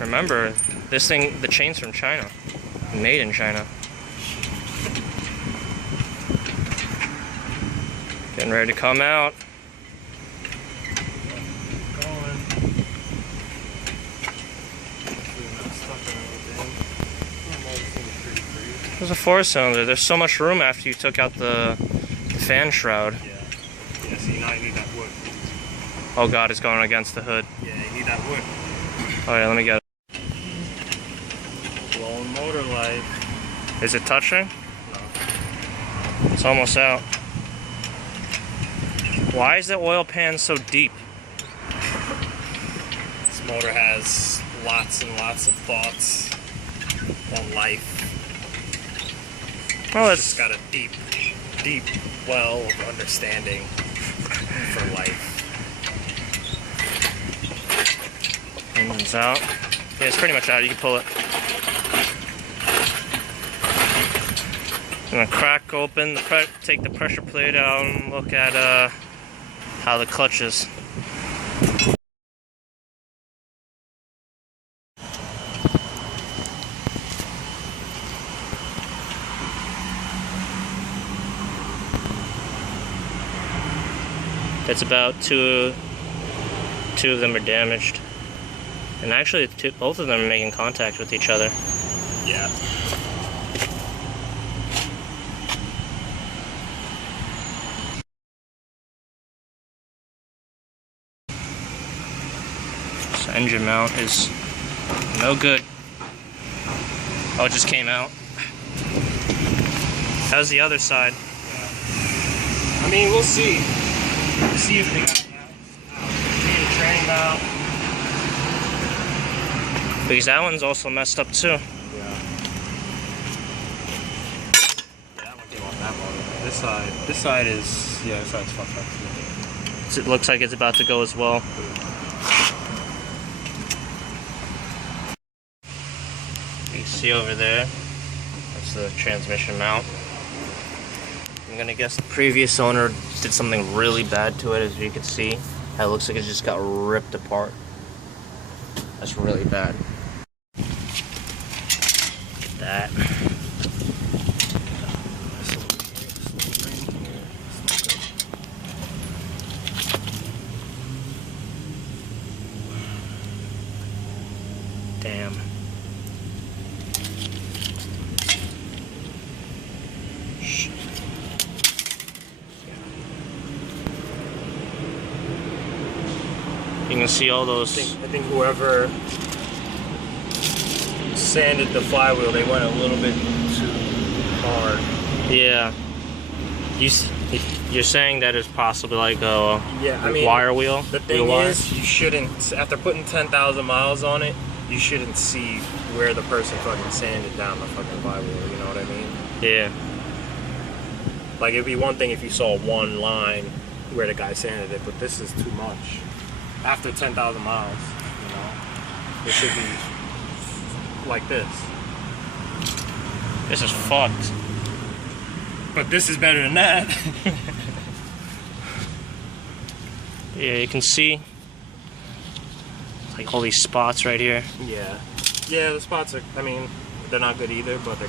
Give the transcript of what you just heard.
Remember, this thing, the chain's from China. Made in China. Getting ready to come out. There's a 4-cylinder. There's so much room after you took out the fan shroud. Yeah, see, now you need that wood. Oh god, it's going against the hood. Yeah, you need that wood. Alright, let me get it. Blowing motor light. Is it touching? No. It's almost out. Why is the oil pan so deep? This motor has lots and lots of thoughts on life. Oh, It's just got a deep, deep well of understanding for life. Engine's out. Yeah, it's pretty much out. You can pull it. I'm gonna crack open the take the pressure plate out and look at how the clutch is. It's about two of them are damaged, and actually both of them are making contact with each other. Yeah. This engine mount is no good. Oh, it just came out. How's the other side? Yeah. I mean, we'll see. We'll see if they got a train mount. Because that one's also messed up too. Yeah. That one came off that motor. This side is, yeah, this side's fucked up too. It looks like it's about to go as well. You can see over there, that's the transmission mount. I'm gonna guess the previous owner did something really bad to it, as you can see. It looks like it just got ripped apart. That's really bad. Look at that. Damn. You can see all those. I think whoever sanded the flywheel, they went a little bit too hard. Yeah. You're saying that it's possibly like a wire wheel? The thing is, you shouldn't, after putting 10,000 miles on it, you shouldn't see where the person fucking sanded down the fucking flywheel, you know what I mean? Yeah. Like, it'd be one thing if you saw one line where the guy sanded it, but this is too much. After 10,000 miles, you know, it should be like this. This is fucked. But this is better than that. Yeah, you can see like all these spots right here. Yeah. Yeah, the spots are, I mean, they're not good either, but they're